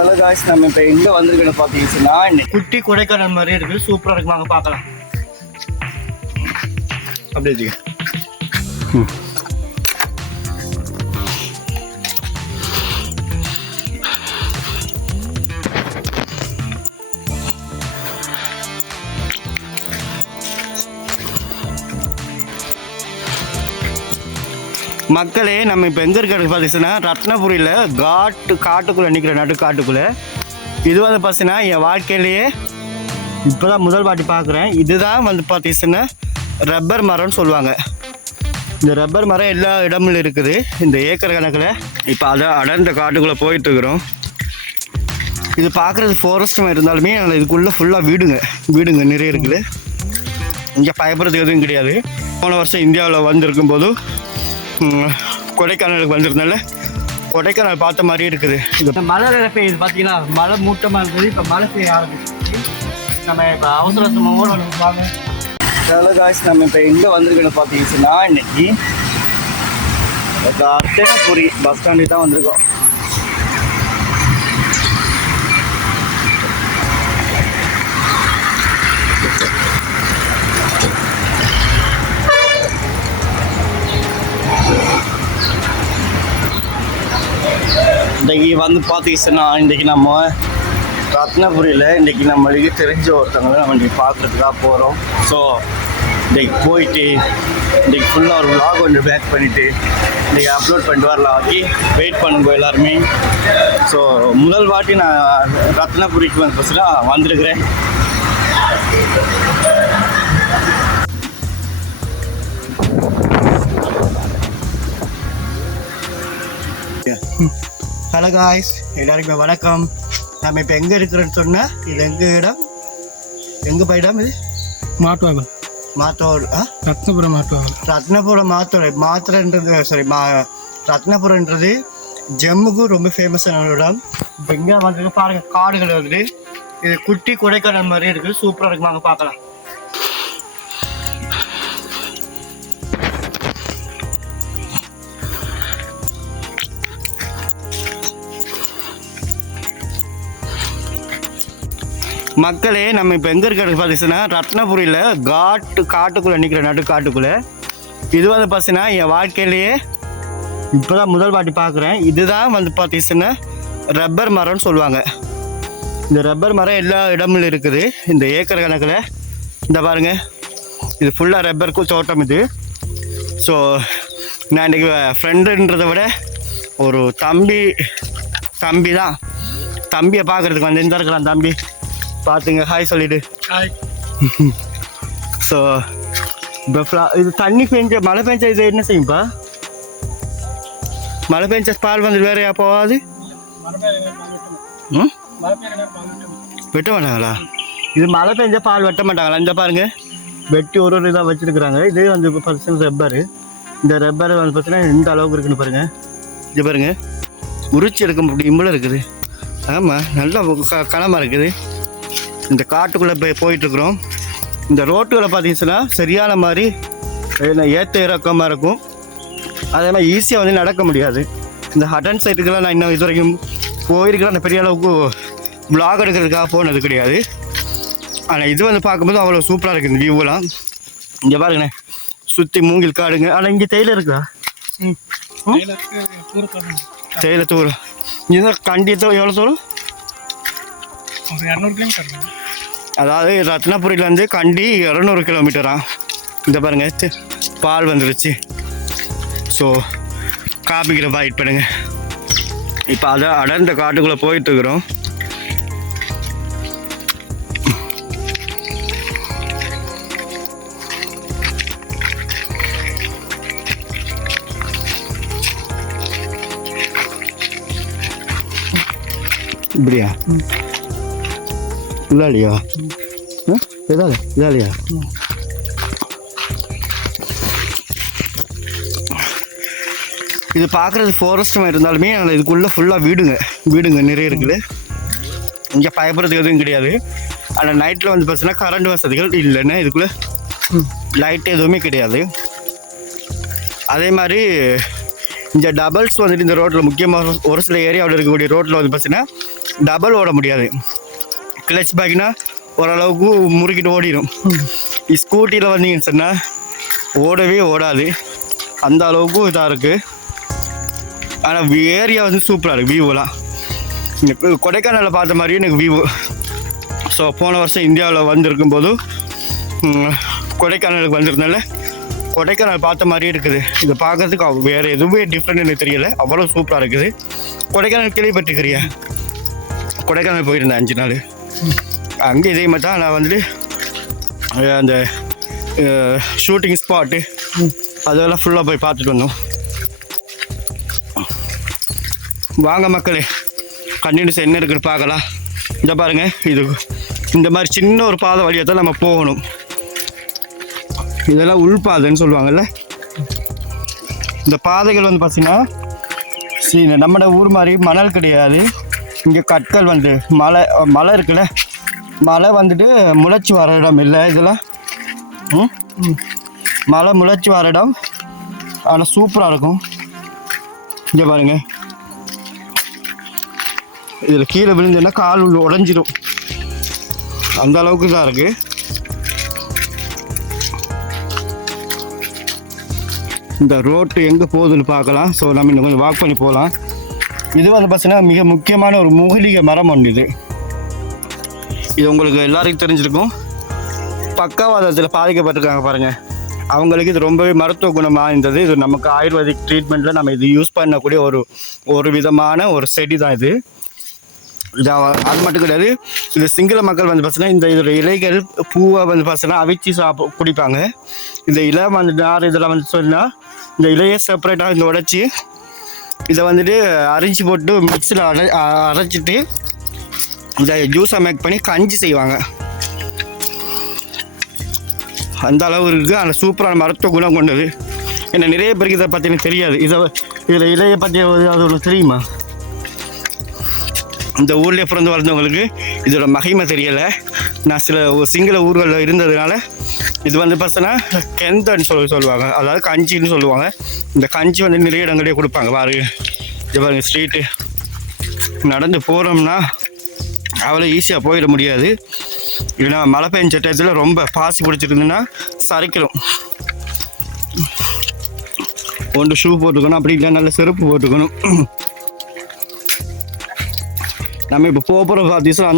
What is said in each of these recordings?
Hello guys, நம்ம இப்போ எங்கே வந்திருக்கோன்னு பார்த்தீங்கன்னா குட்டி கொடைக்கானல் மாதிரி இருக்குது. சூப்பராக இருக்கு, வாங்க பார்க்கலாம். அப்படியே வச்சுக்க. மக்களே, நம்ம இப்போ எங்கே இருக்கிறது பார்த்தீங்கன்னா ரத்னபுரியில் காட்டுக்குள்ளே நிற்கிற நடுக்காட்டுக்குள்ளே. இது வந்து பார்த்தீங்கன்னா என் வாழ்க்கையிலேயே இப்போ தான் முதல் வாட்டி பார்க்குறேன். இதுதான் வந்து பார்த்தீங்கன்னா ரப்பர் மரம்னு சொல்லுவாங்க. இந்த ரப்பர் மரம் எல்லா இடமும் இருக்குது. இந்த ஏக்கர் கணக்கில் இப்போ அடர்ந்த காட்டுக்குள்ளே போயிட்டுருக்குறோம். இது பார்க்குறது ஃபாரஸ்ட் இருந்தாலுமே இதுக்குள்ளே ஃபுல்லாக வீடுங்க நிறைய இருக்குது. இங்கே பயப்படுறதுக்கு எதுவும் கிடையாது. போன வருஷம் இந்தியாவில் வந்திருக்கும் போது கொடைக்கானலுக்கு வந்திருந்தால கொடைக்கானல் பார்த்த மாதிரி இருக்குது. இது மழை பெய்யுது பார்த்தீங்கன்னா, மழை மூட்டமாக இருக்குது. இப்போ மழை பெய்ய ஆரம்பிச்சு. நம்ம இப்போ அவசரமாக வாங்க. ஹலோ காய்ஸ், நம்ம இப்போ எங்கே வந்திருக்கோன்னு பார்த்தீங்கன்னா இன்னைக்கு ரத்னபுரி பஸ் ஸ்டாண்டுக்கு தான் வந்திருக்கோம். இன்றைக்கி வந்து பார்த்தீங்கன்னா இன்றைக்கி நம்ம ரத்னபுரியில் இன்றைக்கி நம்மளுக்கு தெரிஞ்ச ஒருத்தவங்களை நம்ம இன்றைக்கி பார்க்குறதுக்காக போகிறோம். ஸோ இன்றைக்கி போயிட்டு இன்றைக்கி ஃபுல்லாக ஒரு விலாக் ஒன்று பேக் பண்ணிவிட்டு இன்றைக்கி அப்லோட் பண்ணிட்டு வரலாம். ஆகி வெயிட் பண்ணுங்க எல்லாருமே. ஸோ முதல் வாட்டி நான் ரத்னபுரிக்கு வந்து பார்த்தீங்கன்னா வந்திருக்கிறேன். ஹலோ காய்ஸ், எல்லாருக்குமே வணக்கம். நம்ம இப்போ எங்கே இருக்கிறோன்னு சொன்னால் இது எங்கள் இடம். எங்கே போயிடம்? இது மாத்தோடு ரத்னபுரம் ரத்னபுரம் ரத்னபுரம்ன்றது ஜம்முக்கு ரொம்ப ஃபேமஸான இடம். இப்போ எங்கே வந்து பாருங்க, காடுகள் வந்துட்டு இது குட்டி கொடைக்கானல் மாதிரி இருக்குது. சூப்பராக இருக்கு, வாங்க பார்க்கலாம். மக்களே, நம்ம இப்போ எங்கே இருக்கிறது பார்த்தீங்கன்னா ரத்னபுரியில் காட்டுக்குள்ளே நிற்கிற நடுக்காட்டுக்குள்ளே. இது வந்து பார்த்தீங்கன்னா என் வாழ்க்கையிலேயே இப்போ தான் முதல் வாட்டி பார்க்குறேன். இதுதான் வந்து பார்த்தீங்கன்னா ரப்பர் மரம்னு சொல்லுவாங்க. இந்த ரப்பர் மரம் எல்லா இடமும் இருக்குது. இந்த ஏக்கர் கணக்கில் இந்த பாருங்கள், இது ஃபுல்லாக ரப்பருக்கு தோட்டம் இது. ஸோ நான் இன்றைக்கி ஃப்ரெண்டுன்றதை விட ஒரு தம்பி தான். தம்பியை பார்க்குறதுக்கு வந்து எந்த இருக்கிறான் தம்பி பார்த்துங்க, ஹாய் சொல்லிவிடு. ஹாய். ஸோ இப்போ இது தண்ணி மழை பெஞ்ச இது என்ன செய்யும்ப்பா? மழை பெஞ்ச பால் வந்து வேற போகாது. வெட்ட மாட்டாங்களா? இது மழை பெஞ்ச பால் வெட்ட மாட்டாங்களா? இந்த பாருங்க, வெட்டி ஒரு இதாக வச்சுருக்குறாங்க. இது வந்து பார்த்தீங்கன்னா ரப்பரு. இந்த ரப்பர் வந்து பார்த்தீங்கன்னா எந்த அளவுக்கு இருக்குன்னு பாருங்கள். இது பாருங்கள், உரிச்சி எடுக்க முடியும்போல இருக்குது. ஆமாம், நல்லா கனமாக இருக்குது. இந்த காட்டுக்குள்ளே போயிட்டுருக்குறோம். இந்த ரோட்டுகளை பார்த்தீங்கன்னா சரியான மாதிரி ஏற்ற இறக்கமாக இருக்கும். அதே மாதிரி ஈஸியாக வந்து நடக்க முடியாது. இந்த ஹட்டன் சைட்டுக்கெல்லாம் நான் இன்னும் இது வரைக்கும் போயிருக்கிறேன். அந்த பெரிய அளவுக்கு வ்ளாக் எடுக்கிறதுக்காக போனது கிடையாது. ஆனால் இது வந்து பார்க்கும்போது அவ்வளோ சூப்பராக இருக்குது. இந்த வியூவெலாம் இங்கே பாருங்கண்ணே, சுற்றி மூங்கில் காடுங்க. ஆனால் இங்கே தேயிலை இருக்குதா? தேயிலை தூரம். இதுதான் கண்டிப்பாக எவ்வளோ தூரம்? 200 கிலோமீட்டர். அதாவது ரத்னபுரியிலேருந்து கண்டி 200 கிலோமீட்டரா? இந்த பாருங்கள், பால் வந்துருச்சு. ஸோ காப்பிக்கிற வெயிட் பண்ணுங்க. இப்போ அடர்ந்த காட்டுக்குள்ளே போயிட்டுருக்குறோம். இப்படியா? இதாலியா? இதாலியா? இது பார்க்குறது ஃபாரஸ்ட் இருந்தாலுமே இதுக்குள்ளே ஃபுல்லாக வீடுங்க நிறைய இருக்குது. இங்கே பயப்படுறதுக்கு எதுவும் கிடையாது. ஆனால் நைட்டில் வந்து பார்த்தீங்கன்னா கரண்ட் வசதிகள் இல்லைன்னா இதுக்குள்ளே லைட் எதுவுமே கிடையாது. அதே மாதிரி இந்த டபுள்ஸ் வந்துட்டு இந்த ரோட்டில் முக்கியமாக ஒரு சில ஏரியாவில் இருக்கக்கூடிய ரோட்டில் வந்து பார்த்தீங்கன்னா டபுள் ஓட முடியாது. கிளச் பேக்னா ஓரளவுக்கு முறுக்கிட்டு ஓடிடும். ஸ்கூட்டியில் வந்தீங்கன்னு சொன்னால் ஓடவே ஓடாது, அந்த அளவுக்கு இதாக இருக்குது. ஆனால் ஏரியா வந்து சூப்பராக இருக்குது. வியூவெலாம் கொடைக்கானலில் பார்த்த மாதிரியும் எனக்கு வியூ. ஸோ போன வருஷம் இந்தியாவில் வந்திருக்கும் போது கொடைக்கானலுக்கு வந்திருந்தால கொடைக்கானல் பார்த்த மாதிரியே இருக்குது. இதை பார்க்கறதுக்கு வேறு எதுவுமே டிஃப்ரெண்ட் எனக்கு தெரியல, அவ்வளோ சூப்பராக இருக்குது. கொடைக்கானல் கேள்விப்பட்டிருக்கிறியா? கொடைக்கானல் போயிருந்தேன் 5 நாள். அங்கே இதே மாதிரி தான் நான் வந்துட்டு அந்த ஷூட்டிங் ஸ்பாட்டு அதெல்லாம் ஃபுல்லாக போய் பார்த்துட்டு வந்தோம். வாங்க மக்களே, கண்டினியூஸ் என்ன இருக்குன்னு பார்க்கலாம். இந்த பாருங்கள், இது இந்த மாதிரி சின்ன ஒரு பாதை வழியாக தான் நம்ம போகணும். இதெல்லாம் உள்பாதைன்னு சொல்லுவாங்கல்ல. இந்த பாதைகள் வந்து பார்த்தீங்கன்னா நம்மளோட ஊர் மாதிரி மணல் கிடையாது. இங்கே கற்கள் வந்து மலை இருக்குல்ல, மலை வந்துட்டு முளைச்சி வர இடம் இல்லை. இதெல்லாம் மலை முளைச்சி வர இடம், ஆனால் சூப்பராக இருக்கும். இங்கே பாருங்க, இதில் கீழே விழுந்துன்னா கால் உடஞ்சிடும், அந்த அளவுக்கு தான் இருக்குது. இந்த ரோட்டு எங்கே போகுதுன்னு பார்க்கலாம். ஸோ நம்ம இன்னும் கொஞ்சம் வாக் பண்ணி போகலாம். இது வந்து பார்த்தீங்கன்னா மிக முக்கியமான ஒரு மூலிகை மரம் ஒன்று. இது உங்களுக்கு எல்லாருக்கும் தெரிஞ்சிருக்கும். பக்கவாதத்தில் பாதிக்கப்பட்டிருக்காங்க பாருங்கள், அவங்களுக்கு இது ரொம்பவே மருத்துவ குணம் வாய்ந்தது. இது நமக்கு ஆயுர்வேதிக் ட்ரீட்மெண்ட்டில் நம்ம இது யூஸ் பண்ணக்கூடிய ஒரு விதமான ஒரு செடி தான் இது. அது மட்டும் கிடையாது, இது சிங்கள மக்கள் வந்து பார்த்தீங்கன்னா இந்த இதோட இலைகள் பூவை வந்து பார்த்தீங்கன்னா அவிச்சு குடிப்பாங்க. இந்த இலை வந்து நார் இதெல்லாம் வந்து சொன்னால் இந்த இலையை செப்பரேட்டாக இந்த உடைச்சி இதை வந்துட்டு அரிஞ்சு போட்டு மிக்ஸில் அரைச்சிட்டு இதை ஜூஸாக மேக் பண்ணி கஞ்சி செய்வாங்க. அந்த அளவு இருக்குது. அந்த சூப்பரான மருத்துவ குணம் கொண்டது. ஏன்னா நிறைய பேருக்கு இதை பற்றி எனக்கு தெரியாது. இதில் இலையை பற்றி அது ஒரு தெரியுமா? இந்த ஊர்லேயே பிறந்து வளர்ந்தவங்களுக்கு இதோட மகிமை தெரியலை. நான் ஒரு சிங்கள ஊர்களில் இருந்ததுனால இது வந்து பார்த்தோன்னா கெந்தன்னு சொல்லுவாங்க, அதாவது கஞ்சின்னு சொல்லுவாங்க. இந்த கஞ்சி வந்து நிறைய இடங்களே கொடுப்பாங்க. பாருங்க ஸ்ட்ரீட்டு நடந்து போகிறோம்னா அவ்வளோ ஈஸியாக போயிட முடியாது. இல்லைன்னா மழை பெஞ்ச டயத்தில் ரொம்ப பாசி பிடிச்சிருந்துன்னா சரிக்கிறோம். ஒன்று ஷூ போட்டுக்கணும், அப்படி இல்லை நல்ல செருப்பு போட்டுக்கணும். நம்ம இப்போ போகிற பார்த்தீங்கன்னா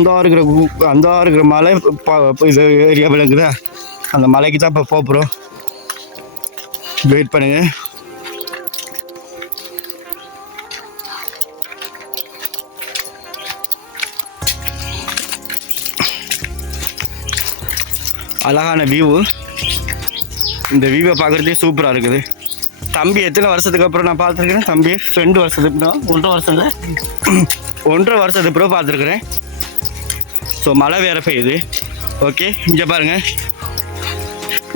அந்த இருக்கிற மலை இது ஏரியா விளங்குதா, அந்த மலைக்கு தான் இப்போ போகிறோம். வெயிட் பண்ணுங்க. அழகான வியூ. இந்த வியூவை பார்க்குறதே சூப்பராக இருக்குது. தம்பி எத்தனை வருஷத்துக்கு அப்புறம் நான் பார்த்துருக்கிறேன்? தம்பி 2 வருஷத்துக்கு தான், 1.5 வருஷங்க, 1.5 வருஷத்துக்கு அப்புறம் பார்த்துருக்குறேன். ஸோ மழை வேற பெய்யுது. ஓகே, இங்கே பாருங்கள்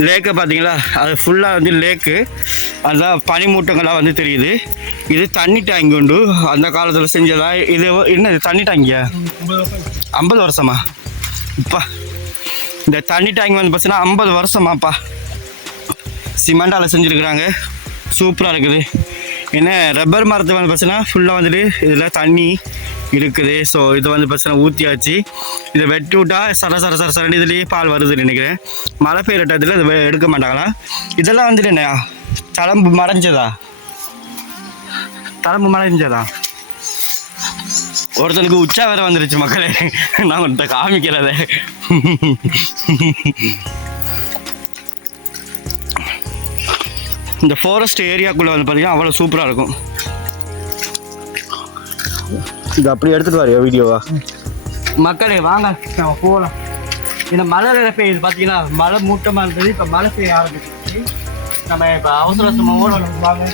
லேக்கை பார்த்தீங்களா? அது ஃபுல்லாக வந்து லேக்கு, அதுதான் பனிமூட்டங்களாக வந்து தெரியுது. இது தண்ணி டேங்கி உண்டு, அந்த காலத்தில் செஞ்சதா? இது என்ன தண்ணி டேங்கியா? 50 வருஷமா? இப்போ இந்த தண்ணி டேங்கி வந்து பார்த்தீங்கன்னா 50 வருஷமாப்பா. சிமெண்டால் செஞ்சுருக்குறாங்க, சூப்பராக இருக்குது. ஏன்னா ரப்பர் மரத்தை வந்து பார்த்தீங்கன்னா ஃபுல்லாக வந்துட்டு இதில் தண்ணி இருக்குது. ஸோ இது வந்து பார்த்தீங்கன்னா ஊற்றியாச்சு. இதை வெட்டி விட்டால் சரண்டு இதுலேயே பால் வருதுன்னு நினைக்கிறேன். மழை பெய்கிற டயத்தில் இதை எடுக்க மாட்டாங்களா? இதெல்லாம் வந்துட்டு என்ன தளம்பு மறைஞ்சதா? ஒருத்தனுக்கு உச்சா வேற வந்துருச்சு மக்களே, நான் ஒருத்த காமிக்கிறத. இந்த ஃபாரஸ்ட் ஏரியாக்குள்ளே வந்து பார்த்தீங்கன்னா அவ்வளோ சூப்பராக இருக்கும். இது அப்படி எடுத்துகிட்டு வரையா வீடியோவா? மக்களே வாங்க நம்ம போகலாம். இந்த மழை வேற பெய்யுது பார்த்தீங்கன்னா, மழை மூட்டமாக இருந்தது, இப்போ மழை பெய்ய ஆரம்பிச்சிருச்சு. நம்ம இப்போ அவசரமாக ஓடணும். வாங்க.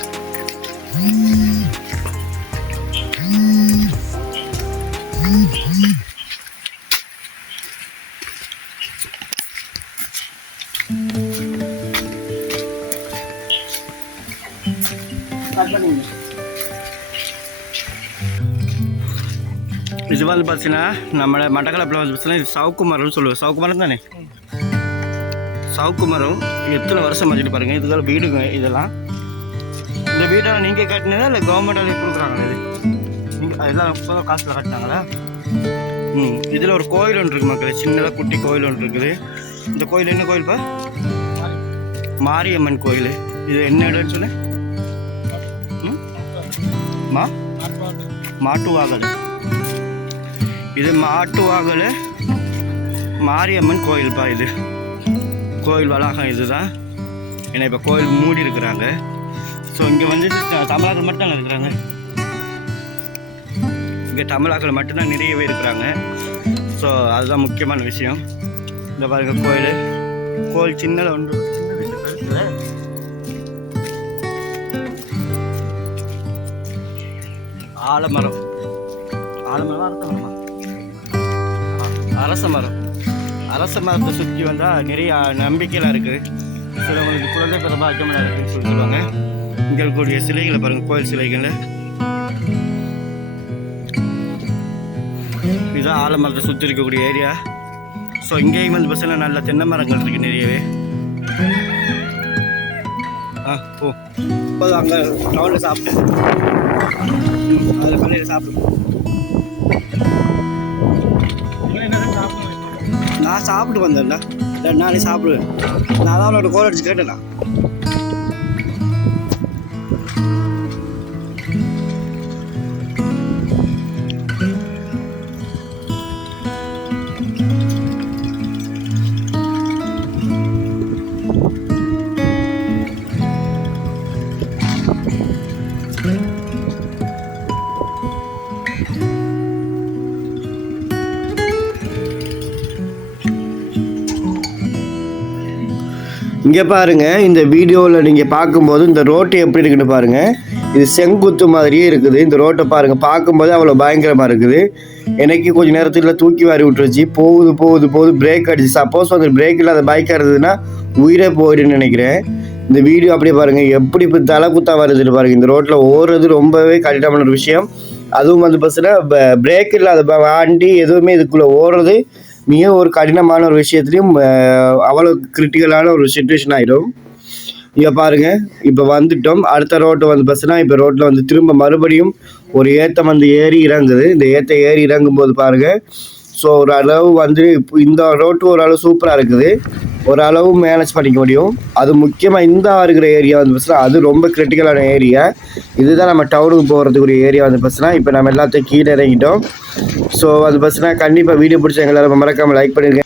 இது வந்து பார்த்தீங்கன்னா நம்ம மட்டக்களப்பில் வந்து பார்த்தீங்கன்னா இது சவுக்கு மரம்னு சொல்லுவோம். சவுக்கு மரம் தானே? சவுக்கு மரம் எத்தனை வருஷம் வச்சுட்டு பாருங்கள். இதுக்காக வீடுங்க இதெல்லாம். இந்த வீடெல்லாம் நீங்கள் கட்டினதா இல்லை கவர்மெண்டாலே கொடுக்குறாங்களா? இது நீங்கள் அதெல்லாம் இப்போ காசில் கட்டினாங்களா? இதில் ஒரு கோயில் ஒன்று இருக்குது மக்களே, சின்னதாக குட்டி கோயில் ஒன்று இருக்குது. இந்த கோயில் என்ன கோயில்ப்பா? மாரியம்மன் கோயில். இது என்ன இடம்னு சொன்னேன்? மாட்டுவாகலை. இது மாட்டுவாகலை மாரியம்மன் கோயில்ப்பா. இது கோயில் வளாகம் இதுதான். ஏன்னா இப்போ கோயில் மூடி இருக்கிறாங்க. ஸோ இங்கே வந்து தமிழர்கள் மட்டும்தான் இருக்கிறாங்க. இங்கே தமிழர்கள் மட்டும்தான் நிறையவே இருக்கிறாங்க. ஸோ அதுதான் முக்கியமான விஷயம். இந்த பாருங்க கோயில் சின்னதாக ஒன்று. ஆலமரம் அரச மரம். அரச மரத்தை சுற்றி வந்தால் நிறைய நம்பிக்கையெல்லாம் இருக்குது. சிலவங்களுக்கு குழந்தை பிரபாக்கியமெல்லாம் இருக்குதுன்னு சொல்லுவாங்க. இங்கே கூடிய சிலைகளை பாருங்கள், கோயில் சிலைகளை. இதுதான் ஆலமரத்தை சுற்றி இருக்கக்கூடிய ஏரியா. ஸோ இங்கேயும் வந்து பஸ்ஸில் நல்ல தென்னை மரங்கள் இருக்குது நிறையவே. ஓ இப்போது அங்கே டவுனில் சாப்பிட்டு அதில் பள்ளியில் சாப்பிடு. நான் சாப்பிட்டு வந்தேன்டா. நானே சாப்பிடுவேன். நான் தான் அவனோட கோல் அடிச்சு கேட்டேன்டா. இங்கே பாருங்கள், இந்த வீடியோவில் நீங்கள் பார்க்கும்போது இந்த ரோட்டு எப்படி இருக்குன்னு பாருங்கள். இது செங்குத்து மாதிரியே இருக்குது. இந்த ரோட்டை பாருங்கள், பார்க்கும்போது அவ்வளோ பயங்கரமாக இருக்குது. எனக்கு கொஞ்சம் நேரத்தில் தூக்கி வாரி விட்டுருச்சு. போகுது பிரேக் அடிச்சு. சப்போஸ் வந்து பிரேக் இல்லாத பைக்காக இருந்ததுன்னா உயிரே போயிடுன்னு நினைக்கிறேன். இந்த வீடியோ அப்படியே பாருங்கள், எப்படி இப்போ தலை குத்தா வருதுன்னு பாருங்கள். இந்த ரோட்டில் ஓடுறது ரொம்பவே கடினமான ஒரு விஷயம். அதுவும் வந்து பஸ்ஸில் பிரேக் இல்லாத வண்டி எதுவுமே இதுக்குள்ளே ஓடுறது மிக ஒரு கடினமான ஒரு விஷயத்துலையும் அவ்வளோ கிரிட்டிக்கலான ஒரு சுச்சுவேஷன் ஆகிடும். இங்கே பாருங்கள், இப்போ வந்துட்டோம். அடுத்த ரோட்டு வந்து பஸ்ஸுனா இப்போ ரோட்டில் வந்து திரும்ப மறுபடியும் ஒரு ஏற்றம் வந்து ஏறி இறங்குது. இந்த ஏறி இறங்கும்போது பாருங்கள், ஸோ ஒரு அளவு வந்து இப்போ இந்த ரோட்டு ஓரளவு சூப்பராக இருக்குது. ஓரளவு மேனேஜ் பண்ணிக்க முடியும். அது முக்கியமாக இந்த இருக்கிற ஏரியா வந்து பஸ்ஸுனா அது ரொம்ப கிரிட்டிக்கலான ஏரியா. இதுதான் நம்ம டவுனுக்கு போகிறதுக்குரிய ஏரியா வந்து பஸ்ஸுனா. இப்போ நம்ம எல்லாத்தையும் கீழே இறங்கிட்டோம். ஸோ அது பஸ்ஸுனா கண்டிப்பாக வீடியோ பிடிச்ச எல்லாரும் மறக்காமல் லைக் பண்ணிடுங்க.